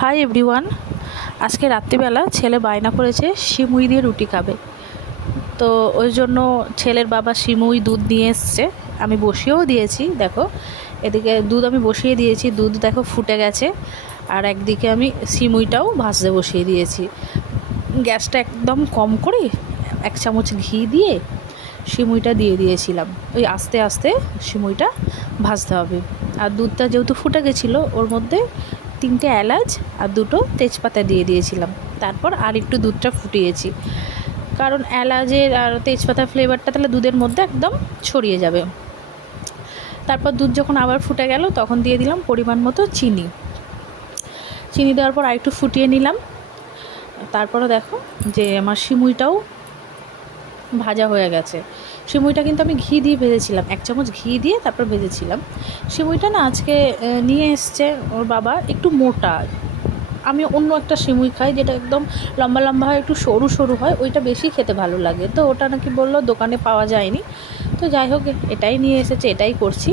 Hi everyone. আজকে রাত্রিবেলা ছেলে বায়না করেছে সিমুই দিয়ে রুটি খাবে, তো ওই জন্য ছেলের বাবা সিমুই দুধ নিয়ে এসছে। আমি বসিয়েও দিয়েছি, দেখো এদিকে দুধ আমি বসিয়ে দিয়েছি, দুধ দেখো ফুটে গেছে। আর একদিকে আমি সিমুইটাও ভাজতে বসিয়ে দিয়েছি। গ্যাসটা একদম কম করে 1 চামচ ঘি দিয়ে সিমুইটা দিয়ে দিয়েছিলাম। ওই আস্তে আস্তে সিমুইটা ভাজতে হবে। আর দুধটা যেহেতু ফুটে গেছিলো, ওর মধ্যে 3টে এলাচ আর 2টো তেজপাতা দিয়ে দিয়েছিলাম। তারপর আর একটু দুধটা ফুটিয়েছি, কারণ এলাচের আর তেজপাতার ফ্লেভারটা তাহলে দুধের মধ্যে একদম ছড়িয়ে যাবে। তারপর দুধ যখন আবার ফুটে গেল, তখন দিয়ে দিলাম পরিমাণ মতো চিনি। চিনি দেওয়ার পর আরেকটু ফুটিয়ে নিলাম। তারপরে দেখো যে আমার সিমুইটাও ভাজা হয়ে গেছে। সিমুইটা কিন্তু আমি ঘি দিয়ে ভেজেছিলাম, 1 চামচ ঘি দিয়ে তারপর ভেজেছিলাম। সিমুইটা না আজকে নিয়ে এসছে ওর বাবা, একটু মোটা। আমি অন্য একটা সিমুই খাই যেটা একদম লম্বা লম্বা হয়, একটু সরু সরু হয়, ওইটা বেশি খেতে ভালো লাগে। তো ওটা নাকি বললো দোকানে পাওয়া যায়নি। তো যাই হোক, এটাই নিয়ে এসেছে, এটাই করছি।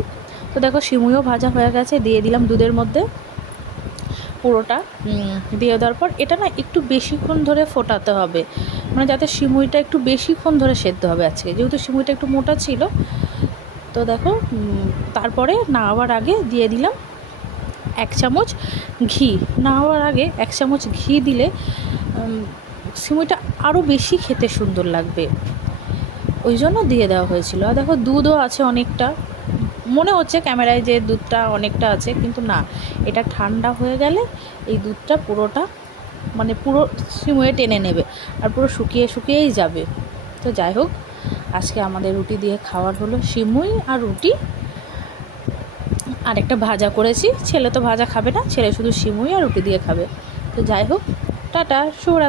তো দেখো সিমুইও ভাজা হয়ে গেছে, দিয়ে দিলাম দুধের মধ্যে পুরোটা। দিয়ে দেওয়ার পর এটা না একটু বেশিক্ষণ ধরে ফোটাতে হবে, মানে যাতে সিমুইটা একটু বেশিক্ষণ ধরে সেদ্ধ হবে আজকে, যেহেতু সিমুইটা একটু মোটা ছিল। তো দেখো তারপরে নামাবার আগে দিয়ে দিলাম 1 চামচ ঘি। নামাবার আগে 1 চামচ ঘি দিলে সিমুইটা আরও বেশি খেতে সুন্দর লাগবে, ওই জন্য দিয়ে দেওয়া হয়েছিল। আর দেখো দুধও আছে অনেকটা, মনে হচ্ছে ক্যামেরায় যে দুধটা অনেকটা আছে, কিন্তু না, এটা ঠান্ডা হয়ে গেলে এই দুধটা পুরোটা মানে পুরো সিমুইয়ে টেনে নেবে আর পুরো শুকিয়ে শুকিয়েই যাবে। তো যাই হোক, আজকে আমাদের রুটি দিয়ে খাওয়ার হলো সিমুই আর রুটি, আর একটা ভাজা করেছি। ছেলে তো ভাজা খাবে না, ছেলে শুধু সিমুই আর রুটি দিয়ে খাবে। তো যাই হোক, টাটা, শুভরাত্রি।